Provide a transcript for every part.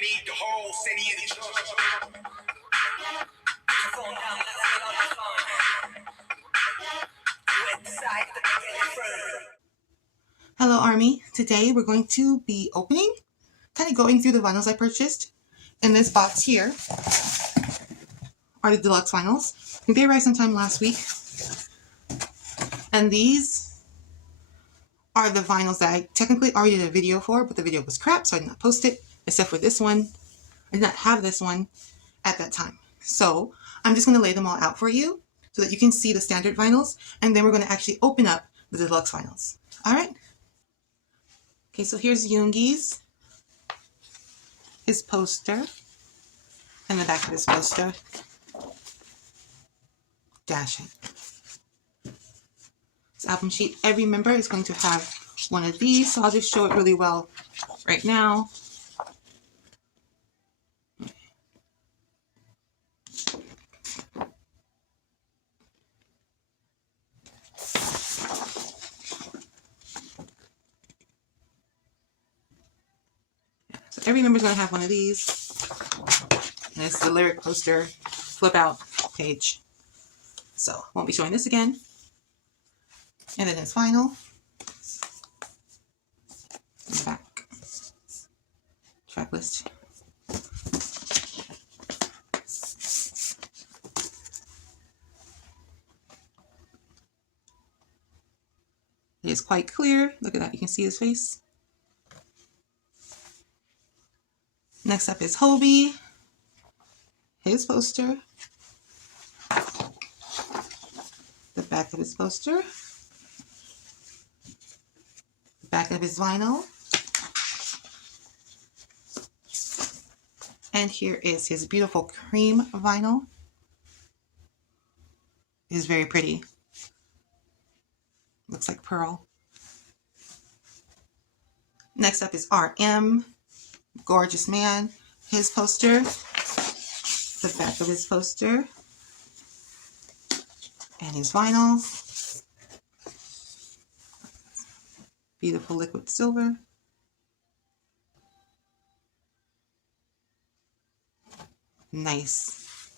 need the whole city in the Hello Army, today we're going to be opening, kind of going through the vinyls I purchased. In this box here are the deluxe vinyls. I think they arrived sometime last week. And these are the vinyls that I technically already did a video for, but the video was crap, so I did not post it, except for this one. I did not have this one at that time. So I'm just going to lay them all out for you so that you can see the standard vinyls, and then we're going to actually open up the deluxe vinyls. All right? Okay, so here's Yoongi's, his poster, and the back of his poster. Dashing. This album sheet, every member is going to have one of these, so I'll just show it really well right now. So every member is going to have one of these. And it's the lyric poster flip out page. So won't be showing this again. And then it's vinyl. The back. Track list. It is quite clear. Look at that. You can see his face. Next up is Hobie. His poster. The back of his poster. The back of his vinyl. And here is his beautiful cream vinyl. It is very pretty. Looks like pearl. Next up is RM. Gorgeous man. His poster. The back of his poster. And his vinyl. Beautiful liquid silver. Nice.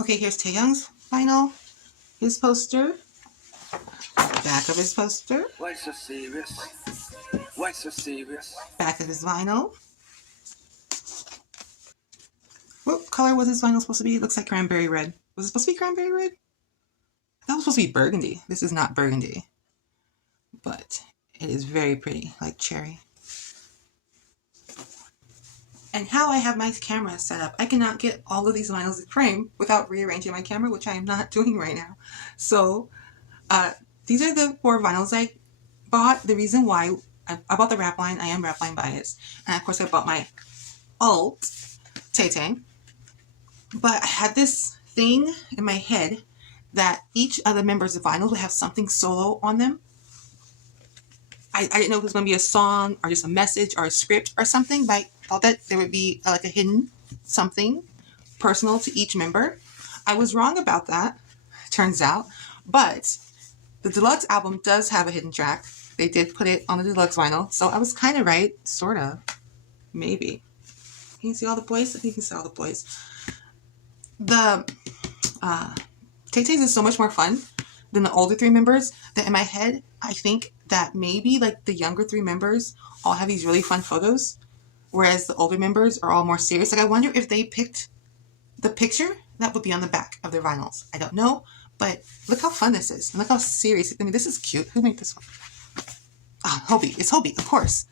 Okay, here's Taehyung's vinyl. His poster. Back of his poster. Why so serious? Why so serious? Back of his vinyl. What color was his vinyl supposed to be? It looks like cranberry red. Was it supposed to be cranberry red? That was supposed to be burgundy. This is not burgundy. But it is very pretty, like cherry. And how I have my camera set up, I cannot get all of these vinyls in frame without rearranging my camera, which I am not doing right now. So these are the 4 vinyls I bought. The reason why I bought the Rap Line, I am Rap Line biased. And of course I bought my alt, Tay. But I had this thing in my head that each of the members of vinyl would have something solo on them. I didn't know if it was going to be a song or just a message or a script or something, but I thought that there would be like a hidden something personal to each member. I was wrong about that, turns out, but the deluxe album does have a hidden track. They did put it on the deluxe vinyl, so I was kind of right, sort of, maybe. Can you see all the boys? I think you can see all the boys. The Tay-Tay's is so much more fun than the older 3 members that in my head, I think that maybe like the younger 3 members all have these really fun photos, whereas the older members are all more serious. Like I wonder if they picked the picture that would be on the back of their vinyls. I don't know, but look how fun this is. And look how serious. I mean, this is cute. Who made this one? Ah, Hobie. It's Hobie, of course.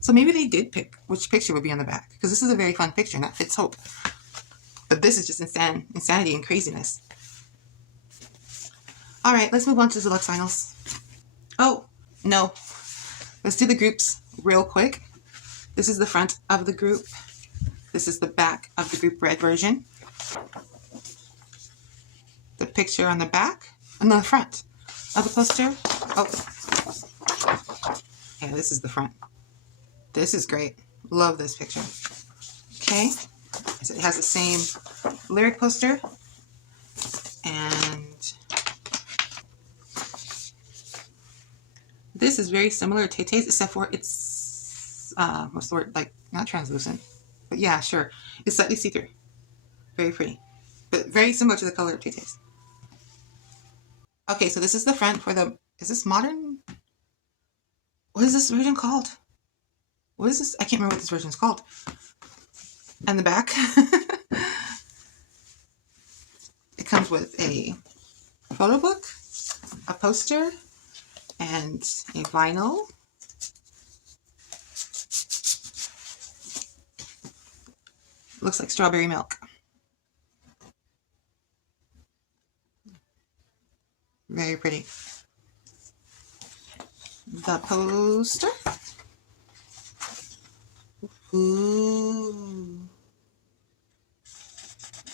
So maybe they did pick which picture would be on the back, because this is a very fun picture and that fits Hope. But this is just insanity and craziness. All right, let's move on to the deluxe vinyls. Oh, no. Let's do the groups real quick. This is the front of the group. This is the back of the group red version. The picture on the back and the front of the poster. Oh, yeah, this is the front. This is great. Love this picture. Okay, so it has the same lyric poster and this is very similar to Tay-Tay's, except for it's what's the word, like Not translucent. But yeah, sure. It's slightly see-through. Very pretty. But very similar to the color of Tay-Tay's. Okay, so this is the front for the... Is this modern? What is this version called? What is this? I can't remember what this version is called. And the back. It comes with a photo book, a poster, and a vinyl. Looks like strawberry milk. Very pretty. The poster. Ooh.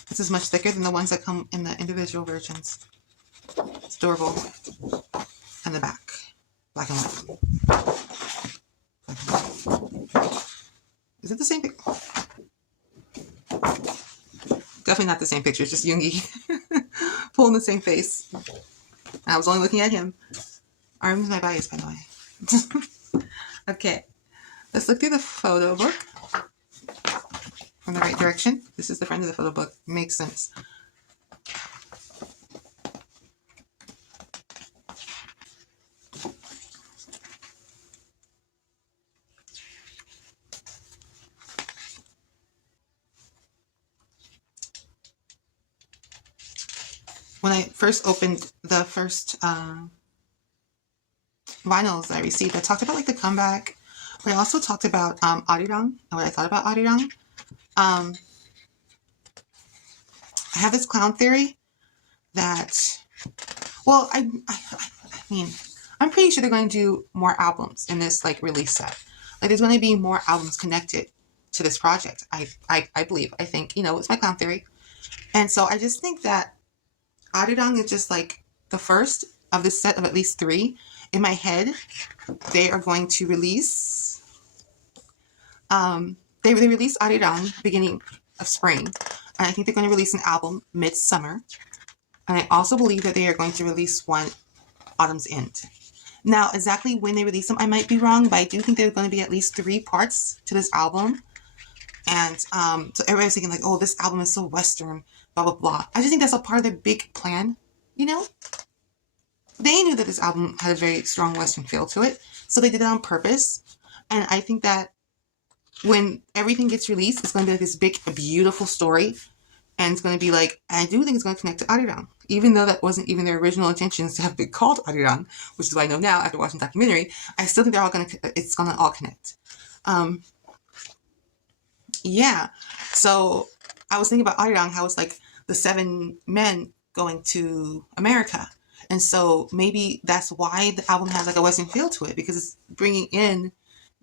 This is much thicker than the ones that come in the individual versions. It's adorable. And the back. Black and white. Is it the same picture? Definitely not the same picture. It's just Yoongi pulling the same face. I was only looking at him. Arm's my bias, by the way. Okay. Let's look through the photo book from the right direction. This is the front of the photo book. Makes sense. When I first opened the first vinyls I received, I talked about like the comeback, but I also talked about Arirang and what I thought about Arirang. I have this clown theory that, well, I mean, I'm pretty sure they're going to do more albums in this like release set. Like there's going to be more albums connected to this project. I believe, I think, you know, it's my clown theory. And so I just think that Arirang is just like the first of this set of at least 3. In my head, they are going to release, they released Arirang beginning of spring. And I think they're going to release an album midsummer. And I also believe that they are going to release one autumn's end. Now, exactly when they release them, I might be wrong, but I do think there are going to be at least 3 parts to this album. And so everybody's thinking like, oh, this album is so Western, blah, blah, blah. I just think that's a part of their big plan, you know? They knew that this album had a very strong Western feel to it, so they did it on purpose. And I think that when everything gets released, it's going to be like this big, beautiful story. And it's going to be like, I do think it's going to connect to Arirang. Even though that wasn't even their original intentions to have been called Arirang, which is what I know now after watching the documentary, I still think they're all going to, it's going to all connect. Yeah. So I was thinking about Arirang, how it's like the 7 men going to America. And so maybe that's why the album has like a Western feel to it, because it's bringing in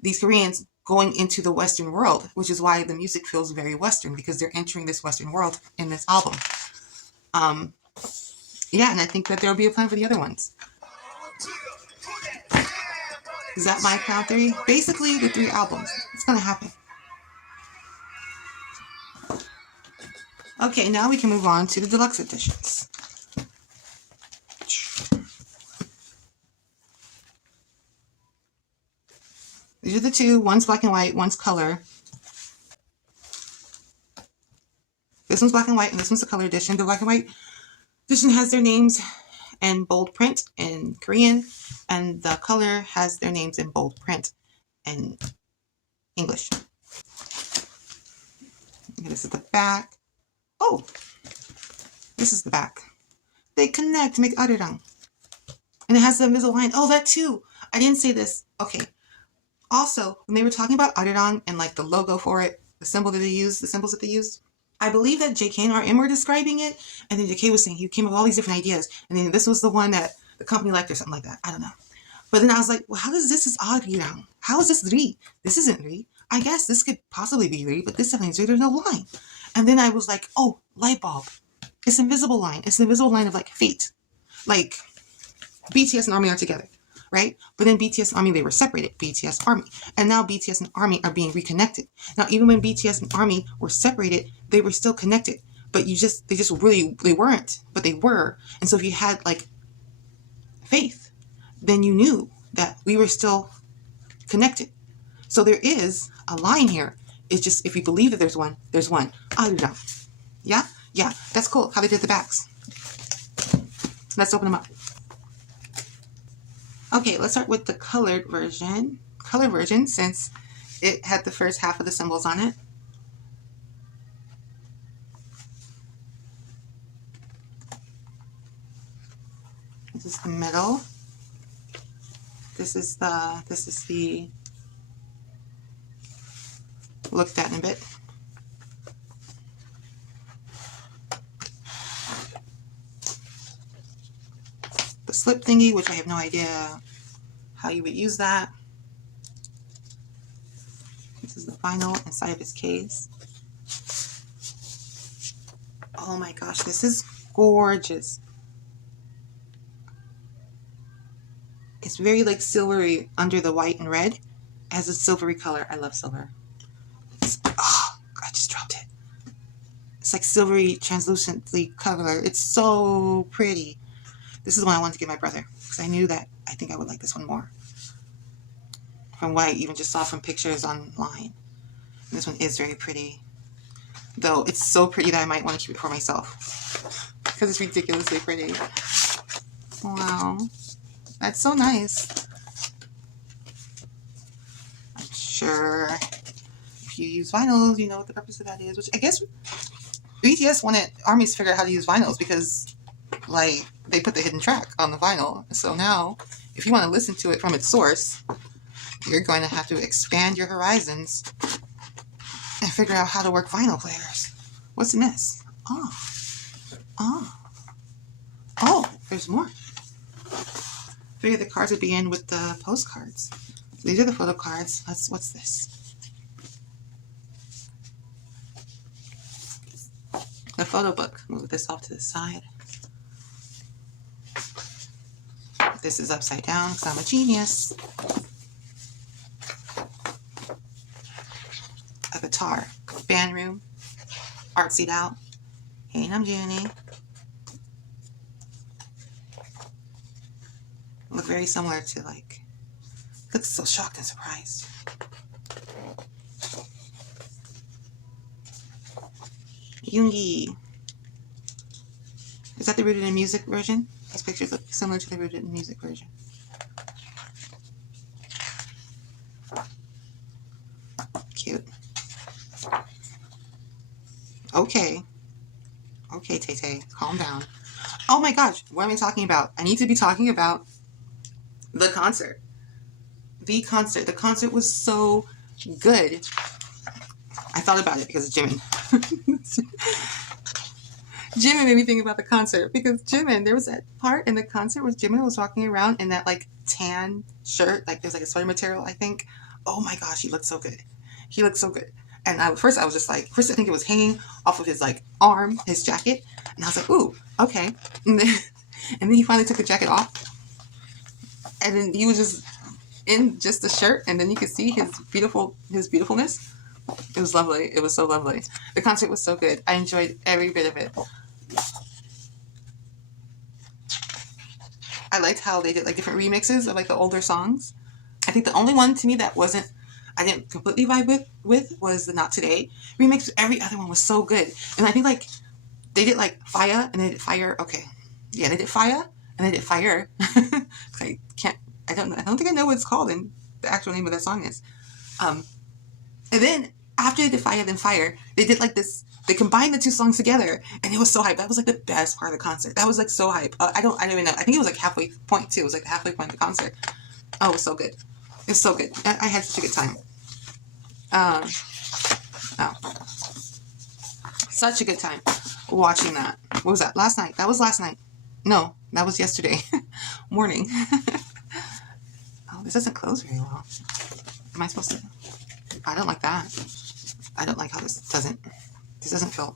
these Koreans going into the Western world, which is why the music feels very Western, because they're entering this Western world in this album. Yeah, and I think that there'll be a plan for the other ones. Is that my clown theory? Basically, the 3 albums. It's going to happen. Okay, now we can move on to the deluxe editions. These are the 2. One's black and white, one's color. This one's black and white, and this one's the color edition. The black and white edition has their names in bold print in Korean, and the color has their names in bold print in English. Okay, this is the back. Oh, this is the back. They connect to make Arirang. And it has the invisible line. Oh, that too. I didn't say this. Okay. Also, when they were talking about Arirang and like the logo for it, the symbol that they used, the symbols that they used, I believe that JK and RM were describing it, and then JK was saying he came up with all these different ideas, and then this was the one that the company liked or something like that. I don't know. But then I was like, well, how does this is Arirang? How is this Ri? This isn't Ri. I guess this could possibly be Ri, but this definitely is Ri. There's no line. And then I was like, oh, light bulb. It's invisible line. It's the invisible line of like fate. Like BTS and ARMY are together. Right? But then BTS and ARMY, they were separated, BTS ARMY. And now BTS and ARMY are being reconnected. Now, even when BTS and ARMY were separated, they were still connected. But they just really, they weren't, but they were. And so if you had like faith, then you knew that we were still connected. So there is a line here It's just, if you believe that there's one, there's one. Arirang. Yeah? Yeah, that's cool how they did the backs. Let's open them up. Okay, let's start with the colored version. Colored version, since it had the first half of the symbols on it. This is the middle. This is the look at that in a bit. The slip thingy, which I have no idea how you would use that. This is the vinyl inside of its case. Oh my gosh, this is gorgeous. It's very like silvery under the white and red. It has a silvery color. I love silver. Oh, I just dropped it. It's like silvery, translucently color. It's so pretty. This is one I wanted to give my brother because I knew that I think I would like this one more from what I even just saw from pictures online. And this one is very pretty. Though it's so pretty that I might want to keep it for myself because it's ridiculously pretty. Wow. That's so nice. I'm sure if you use vinyls, you know what the purpose of that is. Which I guess BTS wanted ARMYs to figure out how to use vinyls because, like, they put the hidden track on the vinyl. So now, if you want to listen to it from its source, you're going to have to expand your horizons and figure out how to work vinyl players. What's in this? Oh, there's more. Figured the cards would begin with the postcards. So these are the photo cards. What's this? The photo book. Move this off to the side. This is upside down because I'm a genius. A guitar. Band room. Artsied out. Hey, I'm Jenny. Look very similar to, like, looks so shocked and surprised. Yoongi. Is that the Rooted in Music version? These pictures look similar to the Rooted in Music version. Cute. Okay. Okay, Tay-Tay, calm down. Oh my gosh, what am I talking about? I need to be talking about the concert. The concert. The concert was so good. I thought about it because of Jimin. Jimin made me think about the concert because Jimin, there was that part in the concert where Jimin was walking around in that like tan shirt, like there's like a sweater material, I think. Oh my gosh, he looked so good. He looked so good. And first I was just like, first I think it was hanging off of his like arm, his jacket. And I was like, ooh, okay. And then he finally took the jacket off. And then he was just in just the shirt. And then you could see his beautifulness. It was lovely. It was so lovely. The concert was so good. I enjoyed every bit of it. I liked how they did like different remixes of like the older songs. I think the only one to me that I didn't completely vibe with was the Not Today remix. Every other one was so good. And I think like they did like Fire and they did Fire. Okay. Yeah, they did Fire and they did Fire. I don't think I know what it's called and the actual name of that song is. And then after they did Fire, then Fire, they did like this, they combined the two songs together and it was so hype. That was like the best part of the concert. That was like so hype. I don't even know. I think it was like halfway point too. It was like the halfway point of the concert. Oh, it was so good. It was so good. I had such a good time. Such a good time watching that. What was that? Last night. That was last night. No, that was yesterday morning. Oh, this doesn't close very well. Am I supposed to? I don't like that. I don't like how this doesn't feel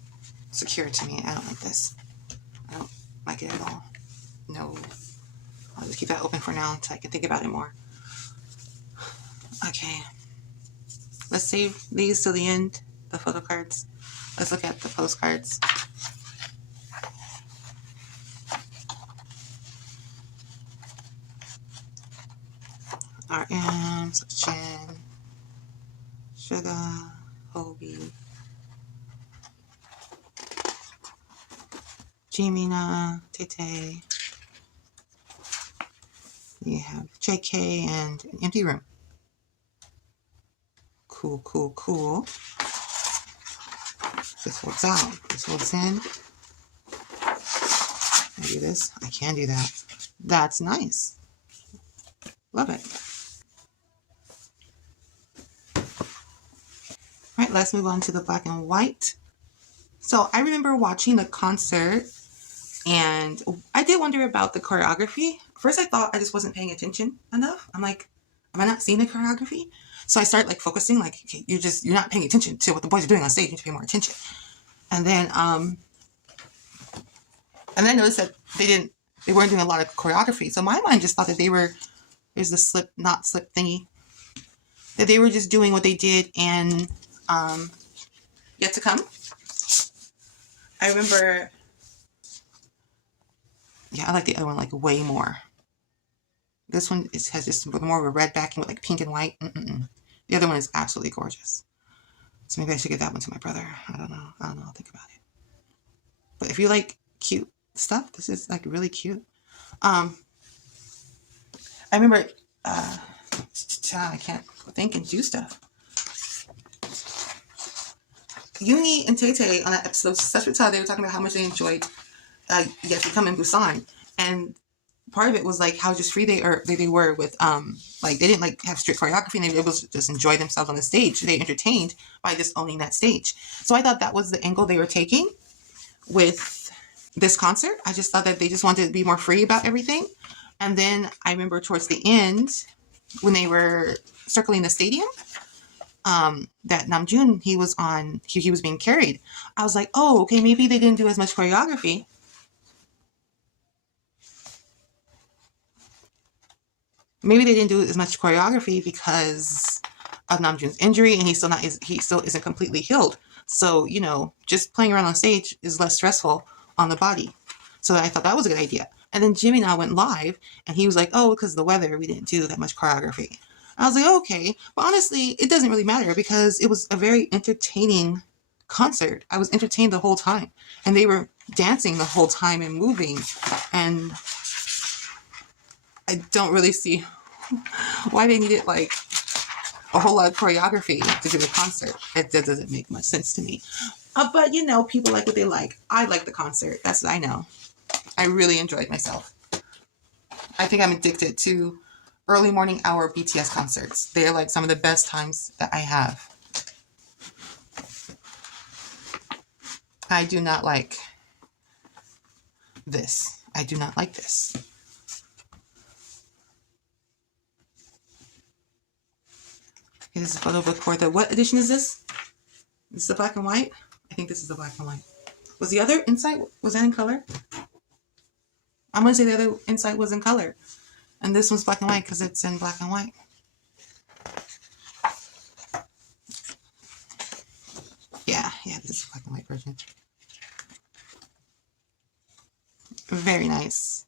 secure to me. I don't like this. I don't like it at all. No. I'll just keep that open for now until I can think about it more. Okay. Let's save these till the end, the photo cards. Let's look at the postcards. RM, section, Suga, Hobie, Jimina, Tay. You have JK and an empty room. Cool, cool, cool. This holds out. This holds in. Can I do this? I can do that. That's nice. Love it. All right, let's move on to the black and white. So I remember watching the concert, and I did wonder about the choreography. First, I thought I just wasn't paying attention enough. I'm like, am I not seeing the choreography? So I started like focusing, like, okay, you're not paying attention to what the boys are doing on stage. You need to pay more attention. And then I noticed that they weren't doing a lot of choreography. So my mind just thought that there's the slip, not slip thingy, that they were just doing what they did in Yet to Come. I remember, yeah, I like the other one like way more. This one has just more of a red backing with like pink and white. The other one is absolutely gorgeous. So maybe I should give that one to my brother. I don't know. I'll think about it. But if you like cute stuff, this is like really cute. I remember, I can't think and do stuff. Uni and Tay Tay on that episode of Such a Tell, they were talking about how much they enjoyed Yet to Come in Busan, and part of it was like how just free they were with like they didn't like have strict choreography, and they were able to just enjoy themselves on the stage. They entertained by just owning that stage. So I thought that was the angle they were taking with this concert. I just thought that they just wanted to be more free about everything. And then I remember towards the end when they were circling the stadium, that Namjoon, he was being carried. I was like, oh, okay, maybe they didn't do as much choreography. Maybe they didn't do as much choreography because of Namjoon's injury, and he still isn't completely healed. So, just playing around on stage is less stressful on the body. So I thought that was a good idea. And then Jimmy now went live, and he was like, oh, because of the weather, we didn't do that much choreography. I was like, okay. But honestly, it doesn't really matter because it was a very entertaining concert. I was entertained the whole time. And they were dancing the whole time and moving. And I don't really see why they needed like a whole lot of choreography to do the concert. That doesn't make much sense to me. But people like what they like. I like the concert. That's what I know. I really enjoyed myself. I think I'm addicted to early morning hour BTS concerts. They're like some of the best times that I have. I do not like this. I do not like this. Okay, this is a photo book for what edition is this? This is the black and white? I think this is the black and white. Was the other inside, was that in color? I'm going to say the other inside was in color. And this one's black and white because it's in black and white. Yeah, this is the black and white version. Very nice.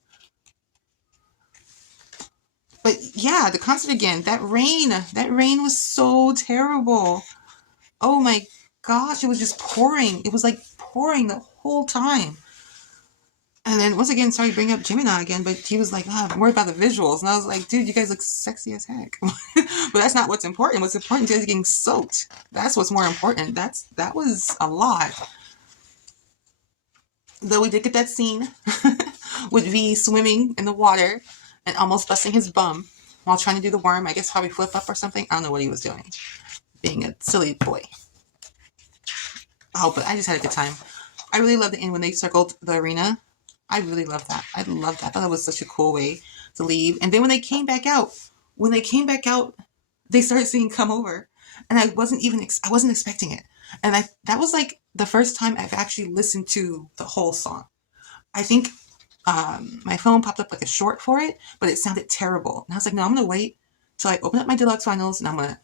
But yeah, the concert again, that rain was so terrible. Oh my gosh, it was just pouring. It was like pouring the whole time. And then once again, sorry to bring up Gemini again, but he was like, I'm worried about the visuals. And I was like, dude, you guys look sexy as heck. But that's not what's important. What's important is getting soaked. That's what's more important. That was a lot. Though we did get that scene with V swimming in the water and almost busting his bum while trying to do the worm. I guess probably flip up or something. I don't know what he was doing. Being a silly boy. Oh, but I just had a good time. I really loved the end when they circled the arena. I really loved that. I loved that. I thought that was such a cool way to leave. And then when they came back out, they started singing "Come Over," and I wasn't expecting it. And that was like the first time I've actually listened to the whole song. I think my phone popped up like a short for it, but it sounded terrible. And I was like, no, I'm gonna wait till I open up my Deluxe vinyls, and I'm gonna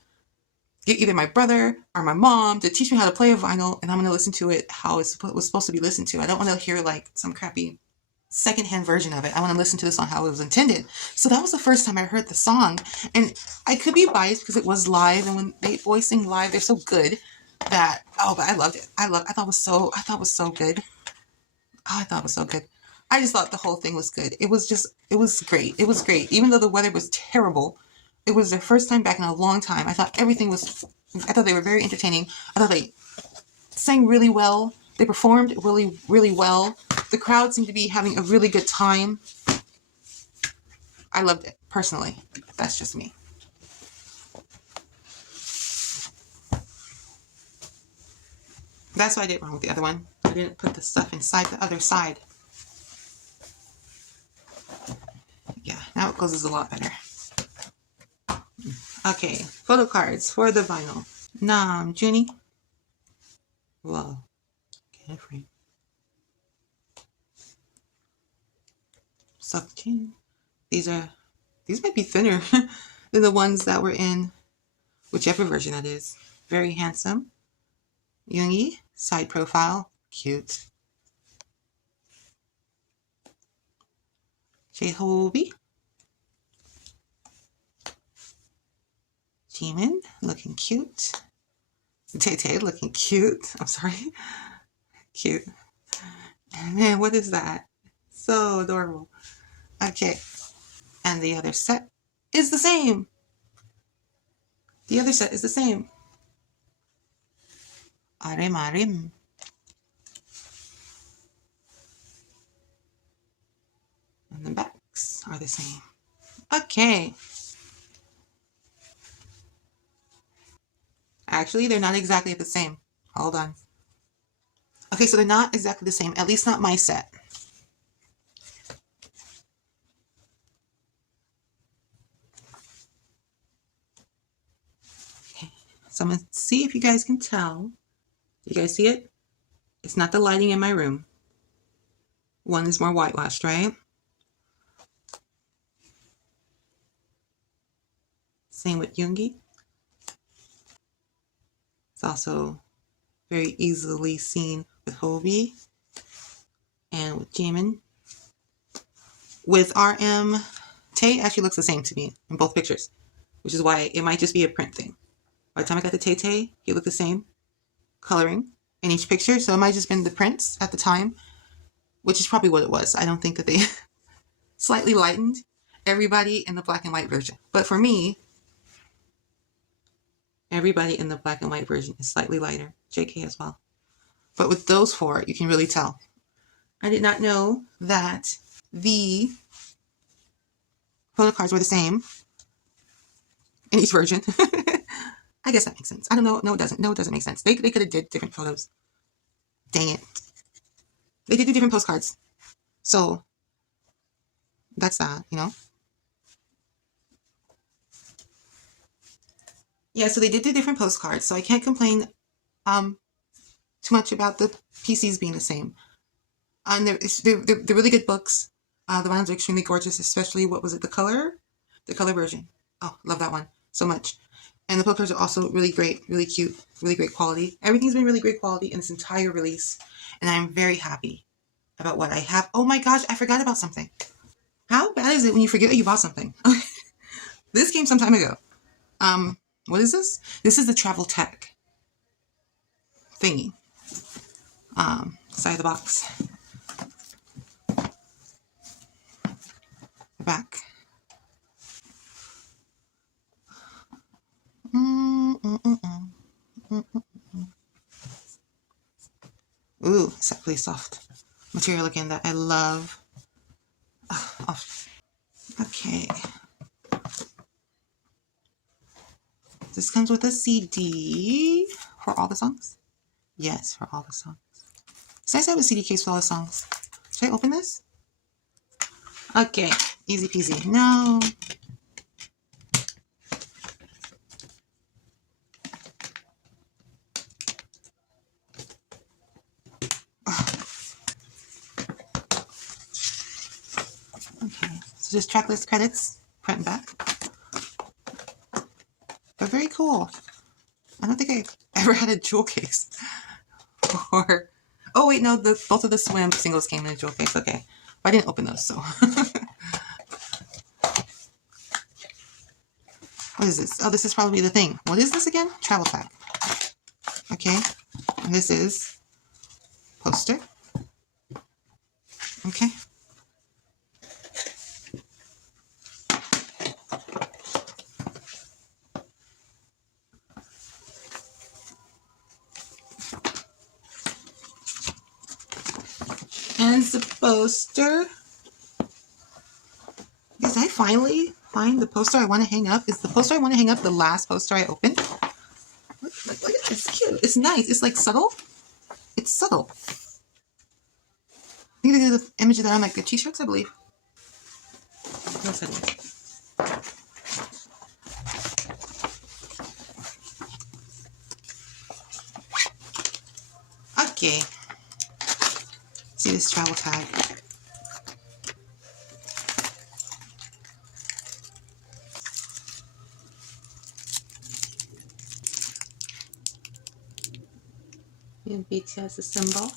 get either my brother or my mom to teach me how to play a vinyl, and I'm gonna listen to it how it was supposed to be listened to. I don't want to hear like some crappy secondhand version of it. I want to listen to the song how it was intended. So that was the first time I heard the song, and I could be biased because it was live, and when they always sing live, they're so good. that, oh, but I loved it. I thought it was so good. Oh, I thought it was so good. I just thought the whole thing was good. It was great. It was great. Even though the weather was terrible, it was their first time back in a long time. I thought I thought they were very entertaining. I thought they sang really well. They performed really, really well. The crowd seemed to be having a really good time. I loved it, personally. That's just me. That's what I did wrong with the other one. I didn't put the stuff inside the other side. Yeah, now it closes a lot better. Okay, photo cards for the vinyl. Nam Junie. Whoa. Get a frame. Suchin. These might be thinner than the ones that were in whichever version that is. Very handsome. Yoongi, side profile, cute. Jaehobi. Jimin, looking cute. Tay looking cute. I'm sorry. Cute. And then what is that? So adorable. Okay. And the other set is the same. The other set is the same. Arim. And the backs are the same. Okay. Actually, they're not exactly the same. Hold on. Okay, so they're not exactly the same. At least not my set. Okay. So I'm going to see if you guys can tell. You guys see it? It's not the lighting in my room. One is more whitewashed, right? Same with Yoongi. It's also very easily seen with Hobi and with Jaemin. With RM, Tay actually looks the same to me in both pictures, which is why it might just be a print thing. By the time I got to Tay, he looked the same coloring in each picture, so it might have just been the prints at the time, which is probably what it was. I don't think that they slightly lightened everybody in the black and white version. But for me, everybody in the black and white version is slightly lighter. JK as well. But with those four, you can really tell. I did not know that the photo cards were the same in each version. I guess that makes sense. I don't know. No, it doesn't. No, it doesn't make sense. They could have did different photos. Dang it. They did do different postcards. So that's that, you know? Yeah, so they did do different postcards, so I can't complain too much about the PCs being the same. And they're really good books. The vinyls are extremely gorgeous, especially, what was it, the color version. Oh, love that one so much. And the postcards are also really great, really cute, really great quality. Everything's been really great quality in this entire release, and I'm very happy about what I have. Oh my gosh, I forgot about something. How bad is it when you forget that you bought something? This came some time ago. What is this? This is the travel tech thingy. Side of the box. The back. Ooh, it's that really soft material again that I love. Oh. Okay. This comes with a CD for all the songs. Yes, for all the songs. It's nice to have a CD case for all the songs. Should I open this? Okay, easy peasy. No. Okay, so just track list credits, front and back. They're very cool. I don't think I've ever had a jewel case. Or, oh wait, no, both of the Swim singles came in a jewel case. Okay, but I didn't open those, so. What is this? Oh, this is probably the thing. What is this again? Travel pack. Okay, and this is poster. Okay. And the poster. Did I finally find the poster I want to hang up? Is the poster I want to hang up the last poster I opened? Look, it's cute. It's nice. It's like subtle. It's subtle. I think they did the image of that on like the t-shirts, I believe. What's that? Okay. See this travel tag. And BTS a symbol.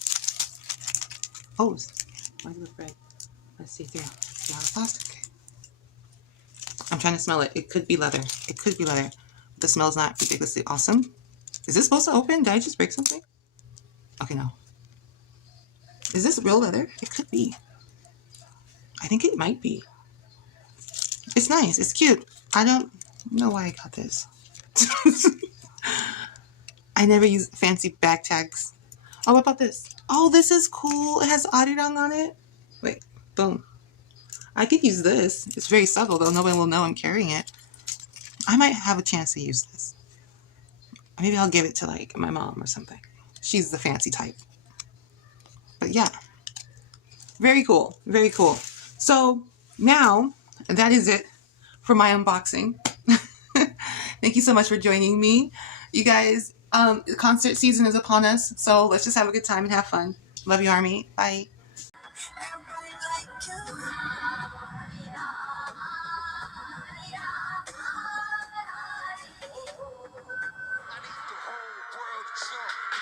Oh, why does it look red? Let's see through. Yeah, plastic. I'm trying to smell it. It could be leather. It could be leather. The smell's not ridiculously awesome. Is this supposed to open? Did I just break something? Okay, no. Is this real leather? It could be. I think it might be. It's nice. It's cute. I don't know why I got this. I never use fancy back tags. Oh, what about this? Oh, this is cool. It has Arirang on it. Wait, boom. I could use this. It's very subtle, though. Nobody will know I'm carrying it. I might have a chance to use this. Maybe I'll give it to, like, my mom or something. She's the fancy type. But, yeah. Very cool. Very cool. So, now, that is it for my unboxing. Thank you so much for joining me. You guys, the concert season is upon us, so let's just have a good time and have fun. Love you, Army. Bye.